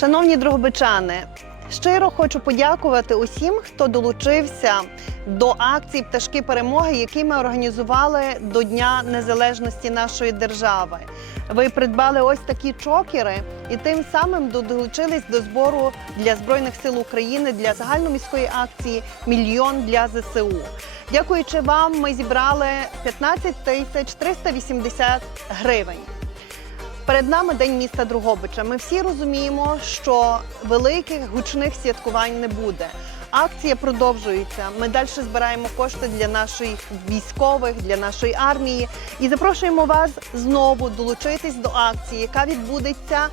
Шановні дрогобичани, щиро хочу подякувати усім, хто долучився до акції Пташки перемоги, які ми організували до Дня Незалежності нашої держави. Ви придбали ось такі чокери і тим самим долучились до збору для Збройних сил України для загальноміської акції Мільйон для ЗСУ. Дякуючи вам, ми зібрали 15 тисяч 380 гривень. Перед нами День міста Другобича. Ми всі розуміємо, що великих гучних святкувань не буде. Акція продовжується. Ми далі збираємо кошти для наших військових, для нашої армії і запрошуємо вас знову долучитись до акції, яка відбудеться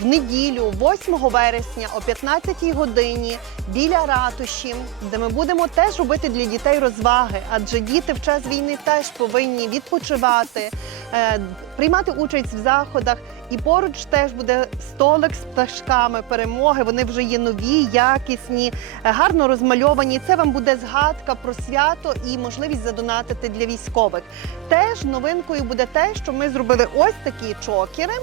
в неділю, 8 вересня о 15 годині біля ратуші, де ми будемо теж робити для дітей розваги, адже діти в час війни теж повинні відпочивати, е, приймати участь в заходах. І поруч теж буде столик з пташками перемоги. Вони вже є нові, якісні, е, гарно розмальовані. Це вам буде згадка про свято і можливість задонатити для військових. Теж новинкою буде те, що ми зробили ось такі чокери.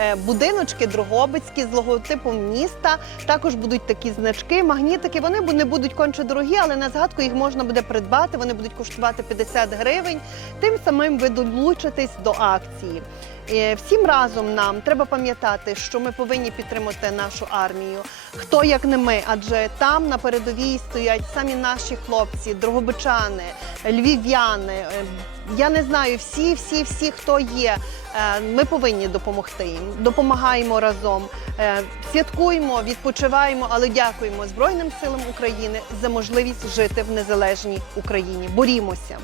Е, Будиночки Дрогобицькі з логотипом міста. Також будуть такі значки, магнітики. Вони не будуть конче дорогі, але на згадку їх можна буде придбати. Вони будуть коштувати 50 гривень. Тим самим ви долучитесь до акції. Е, Всім разом нам треба пам'ятати, що ми повинні підтримати нашу армію. Хто як не ми, адже там на передовій стоять самі наші хлопці, дрогобичани, львів'яни. е, Я не знаю, всі, всі, всі, хто є. Е, Ми повинні допомогти їм. Допомагаємо разом, святкуємо, відпочиваємо, але дякуємо Збройним силам України за можливість жити в незалежній Україні. Борімося.